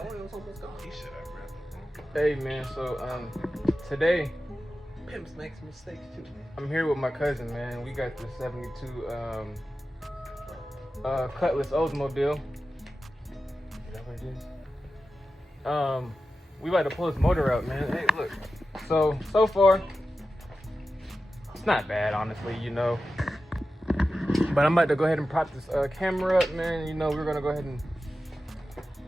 it was almost gone. He should have grabbed the phone. Hey man, so today Pimps makes mistakes too, man. I'm here with my cousin, man. We got the 72 Cutlass Oldsmobile. Is that what it is? We about to pull this motor out, man. Hey, look. So far, it's not bad, honestly, you know. But I'm about to go ahead and prop this camera up, man. You know, we're gonna go ahead and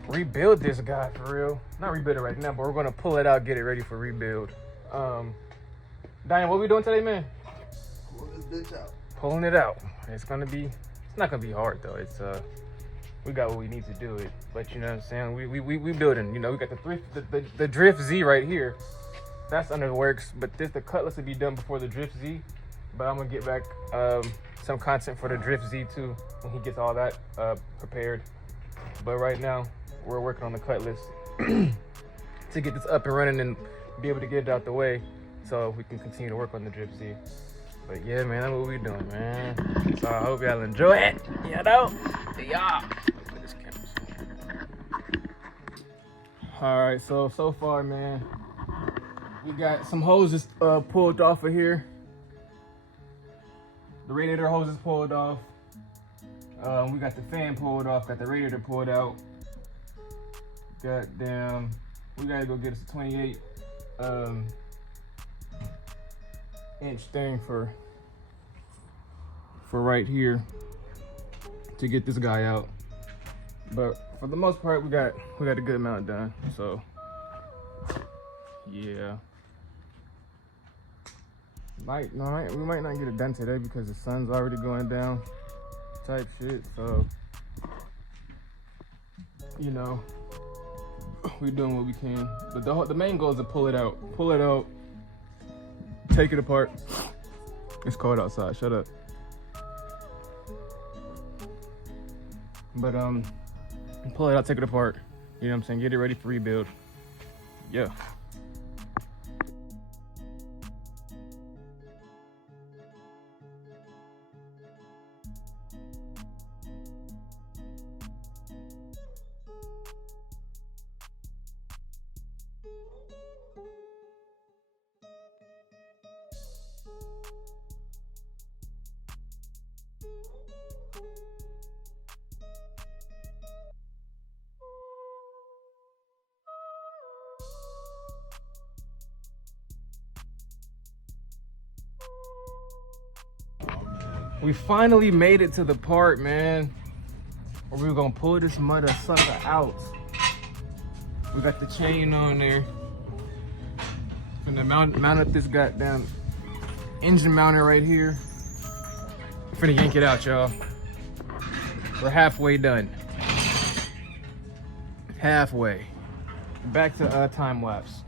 rebuild this guy for real. Not rebuild it right now, but we're gonna pull it out, get it ready for rebuild. Diane, what we doing today, man? Pull this bitch out. Pulling it out. It's not gonna be hard though. It's we got what we need to do it. But you know what I'm saying? We building, you know, we got the Drift Z right here. That's under the works, but the Cutlass will be done before the Drift Z. But I'm gonna get back some content for the Drift Z too when he gets all that prepared. But right now, we're working on the Cutlass to get this up and running and be able to get it out the way so we can continue to work on the Drift Z. But yeah, man, that's what we doing, man. So I hope y'all enjoy it. You know? Yeah. All right, so far, man, we got some hoses pulled off of here. The radiator hose is pulled off. We got the fan pulled off, got the radiator pulled out. Goddamn, we gotta go get us a 28 inch thing for right here to get this guy out. But for the most part, we got a good amount done. So yeah, we might not get it done today because the sun's already going down type shit. So you know, we're doing what we can. But the main goal is to pull it out, take it apart. It's cold outside, shut up. But pull it out, take it apart. You know what I'm saying? Get it ready for rebuild. Yeah. We finally made it to the part, man, where we were gonna pull this mother sucker out. We got the chain on there. Gonna mount up this goddamn engine mounter right here. Finna yank it out, y'all. We're halfway done. Halfway. Back to time lapse.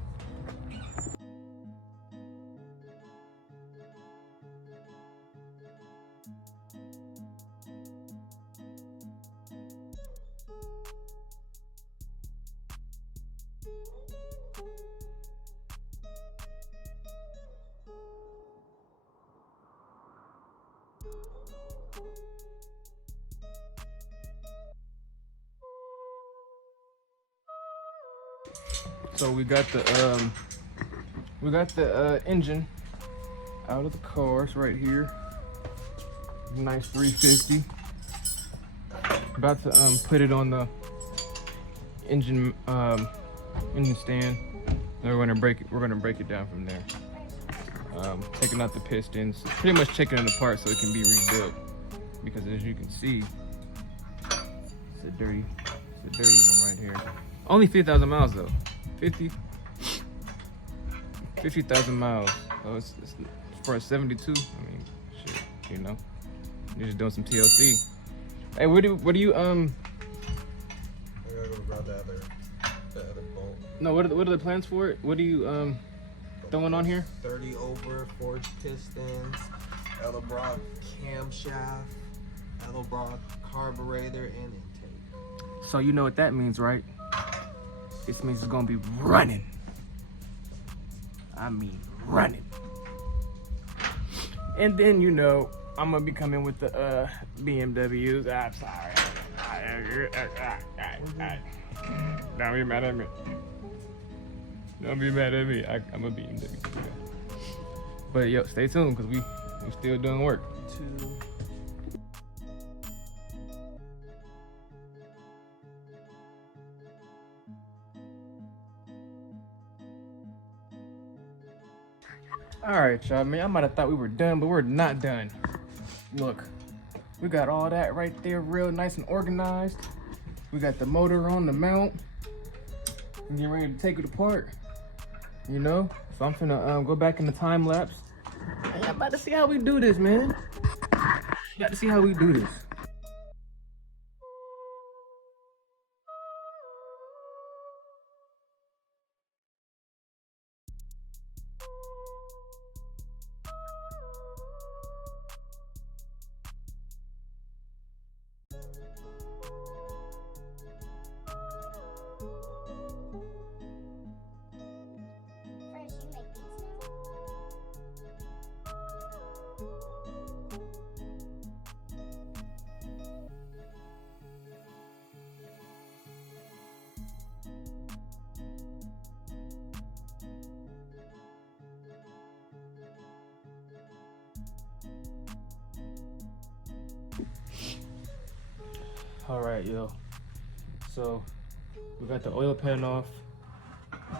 So we got the engine out of the car. It's right here. Nice 350. About to put it on the engine stand. And we're gonna break it down from there. Taking out the pistons, pretty much taking it apart so it can be rebuilt. Because as you can see, it's a dirty one right here. Only 50,000 miles though. 50,000 miles. Oh, it's for a 72. I mean, shit, you know. You're just doing some TLC. Hey, what do you I gotta go grab the other bolt. No, what are the plans for it? What are you throwing on here? 30 over forged pistons, Edelbrock camshaft, Edelbrock carburetor, and intake. So you know what that means, right? This means it's gonna be running. I mean running. And then, you know, I'm gonna be coming with the BMWs. I'm sorry. Don't be mad at me. Don't be mad at me. I'm gonna beat him. But yo, stay tuned because we still doing work. All right, y'all, man. I might have thought we were done, but we're not done. Look, we got all that right there real nice and organized. We got the motor on the mount. I'm getting ready to take it apart, you know? So I'm finna go back in the time lapse. And I'm about to see how we do this, man. Got to see how we do this. All right, yo. So we got the oil pan off.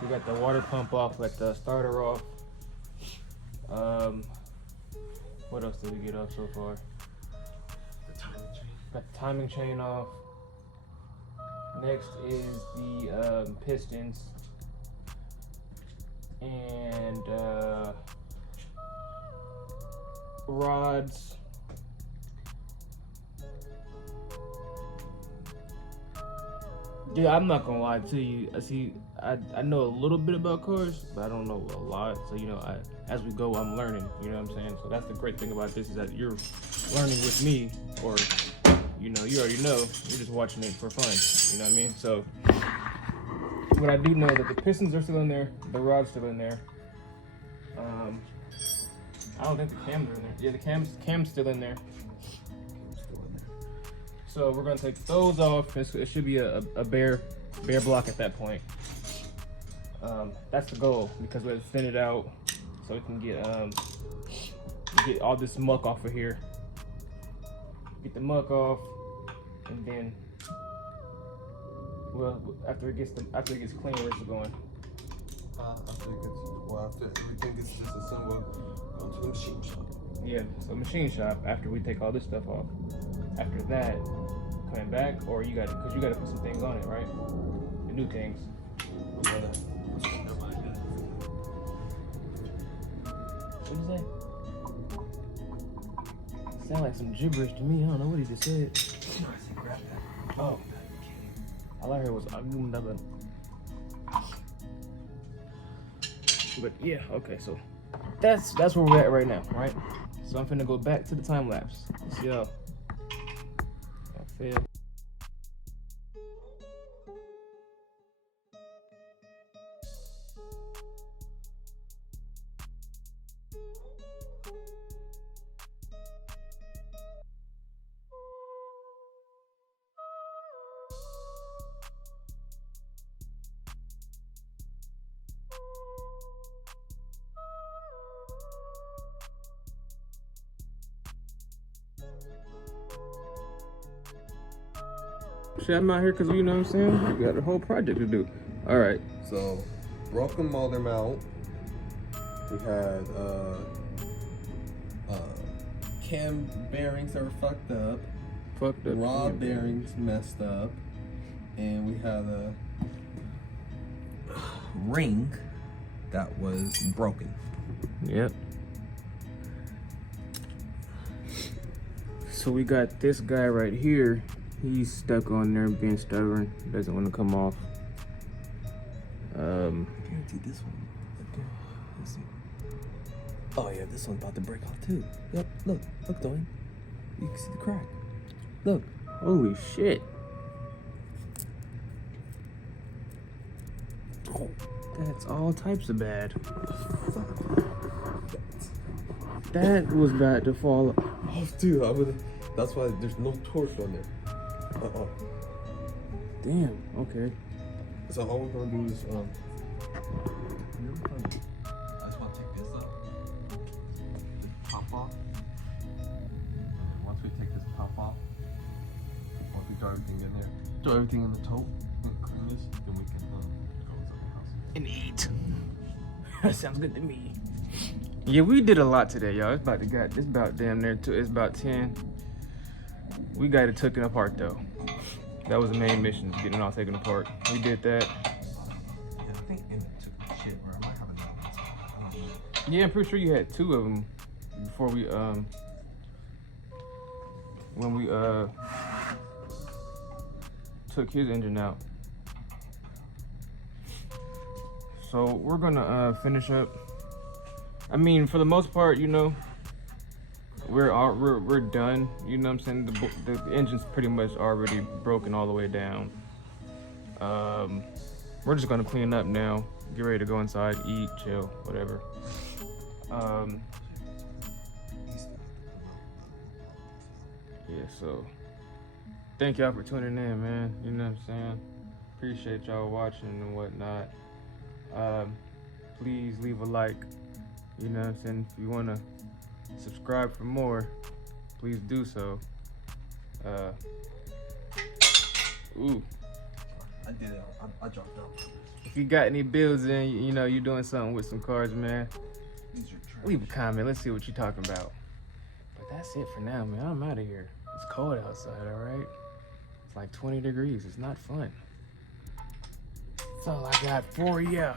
We got the water pump off, like the starter off. What else did we get off so far? The timing chain. Got the timing chain off. Next is the pistons and rods. Yeah, I'm not gonna lie to you. I know a little bit about cars, but I don't know a lot. So, you know, as we go, I'm learning. You know what I'm saying? So that's the great thing about this is that you're learning with me, or, you know, you already know. You're just watching it for fun. You know what I mean? So what I do know is that the pistons are still in there, the rod's still in there. I don't think the cams are in there. Yeah, the cam's still in there. So we're gonna take those off. It should be a bare block at that point. That's the goal, because we have to thin it out so we can get all this muck off of here. Get the muck off, and then, well, after it gets clean, where's it going? After everything gets disassembled, go to the machine shop. Yeah, so machine shop. After we take all this stuff off. After that, coming back, or you gotta put some things on it, right? The new things. What is that? Sound like some gibberish to me. I don't know what he just said. Oh, all I heard was another. But yeah, okay, so that's where we're at right now, right? So I'm finna go back to the time lapse. See y'all. Yeah. Shit, I'm out here because, you know what I'm saying? We got a whole project to do. All right. So, broken motor mount. We had cam bearings that were fucked up. Rod bearings messed up. And we had a ring that was broken. Yep. So we got this guy right here. He's stuck on there being stubborn. Doesn't want to come off. I guarantee this one. Let's see. Oh yeah, this one's about to break off too. Yep, look, Dwayne. You can see the crack. Look. Holy shit. Oh, that's all types of bad. That was about to fall. Oh, dude, that's why there's no torch on there. Damn, okay. So all we're gonna do is I just want to take this up, this pop off. And once we take this pop off, once we throw everything in there, throw everything in the tote and clean this, then we can go inside the house and eat. That sounds good to me. Yeah, we did a lot today, y'all. It's about damn near it's about 10. We got it taken apart though. That was the main mission, getting it all taken apart. We did that. Yeah, I think Emmett took shit, or I might have another one. I don't know. Yeah, I'm pretty sure you had 2 of them before we when we took his engine out. So we're gonna finish up. I mean, for the most part, you know, we're done. You know what I'm saying? The engine's pretty much already broken all the way down. We're just gonna clean up now. Get ready to go inside, eat, chill, whatever. Yeah, so thank y'all for tuning in, man. You know what I'm saying? Appreciate y'all watching and whatnot. Please leave a like. You know what I'm saying? If you wanna subscribe for more, please do so. Ooh. I did it. I dropped out. If you got any builds in, you know, you're doing something with some cars, man, These are trash. leave a comment. Let's see what you're talking about. But that's it for now, man. I'm out of here. It's cold outside, all right? It's like 20 degrees. It's not fun. That's all I got for ya.